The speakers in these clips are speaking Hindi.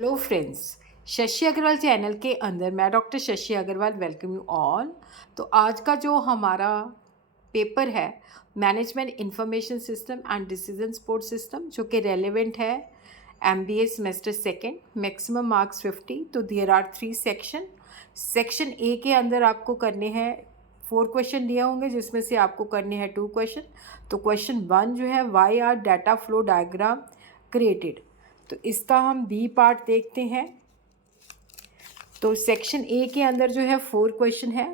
Hello friends, Shashi Agarwal channel के अंदर मैं doctor Shashi Agarwal welcome you all. तो आज का जो हमारा पेपर है management information system and decision support system, जो कि रेलेवेंट है MBA semester second, maximum marks 50। तो देयर आर 3 सेक्शन ए के अंदर आपको करने हैं 4 क्वेश्चन दिए होंगे, जिसमें से आपको करने हैं 2 क्वेश्चन। तो क्वेश्चन 1 जो है, why are data flow diagram created, तो इसका हम बी पार्ट देखते हैं। तो सेक्शन ए के अंदर जो है 4 क्वेश्चन है।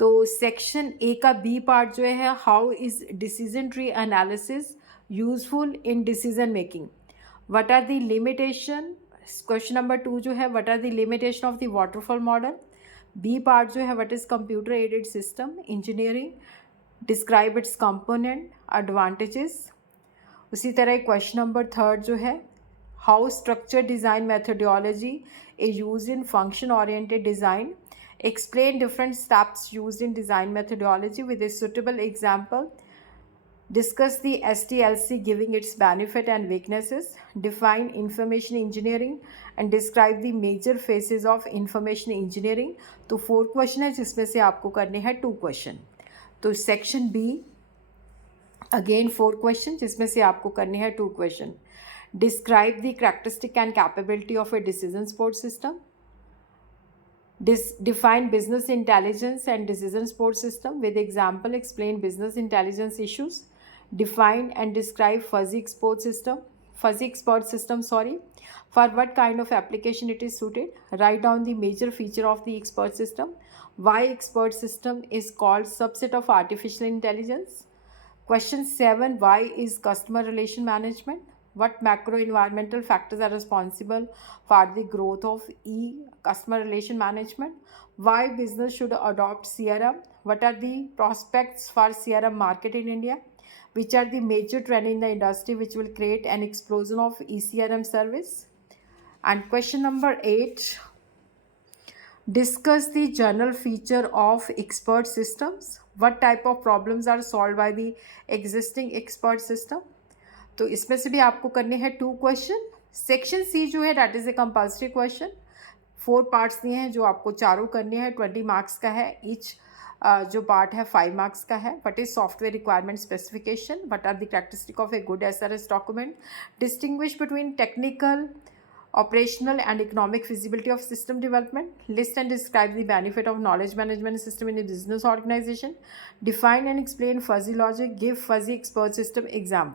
तो सेक्शन ए का बी पार्ट जो है, how is decision tree analysis useful in decision making, what are the limitation. Question number 2 जो है, what are the limitation of the waterfall model. B part जो है, what is computer aided system engineering, describe its component advantages. उसी तरह क्वेश्चन नंबर 3 जो है, how structured design methodology is used in function oriented design, explain different steps used in design methodology with a suitable example, discuss the SDLC giving its benefit and weaknesses, define information engineering and describe the major phases of information engineering। तो 4 क्वेश्चन है, जिसमें से आपको करने हैं 2 क्वेश्चन। तो सेक्शन बी अगेन 4 क्वेश्चन, जिसमें से आपको करने हैं 2 question. Describe the characteristic and capability of a decision support system. Define business intelligence and decision support system with example. Explain business intelligence issues. Define and describe fuzzy expert system. For what kind of application it is suited. Write down the major feature of the expert system. Why expert system is called subset of artificial intelligence. Question 7, why is customer relation management? What macro environmental factors are responsible for the growth of customer relation management? Why business should adopt CRM? What are the prospects for CRM market in India? Which are the major trends in the industry which will create an explosion of eCRM service? And question number 8, discuss the general feature of expert systems. What type of problems are solved by the existing expert system? तो इसमें से भी आपको करने हैं 2 क्वेश्चन। सेक्शन सी जो है, that is a compulsory question. 4 parts दिए हैं, जो आपको चारों करने हैं। 20 मार्क्स का है ईच। जो पार्ट है 5 मार्क्स का है। What is software requirement specification, what are the characteristic of a good SRS document, distinguish between technical, operational and economic feasibility of system development, list and describe the benefit of knowledge management system in a business organization, define and explain fuzzy logic, give fuzzy expert system example।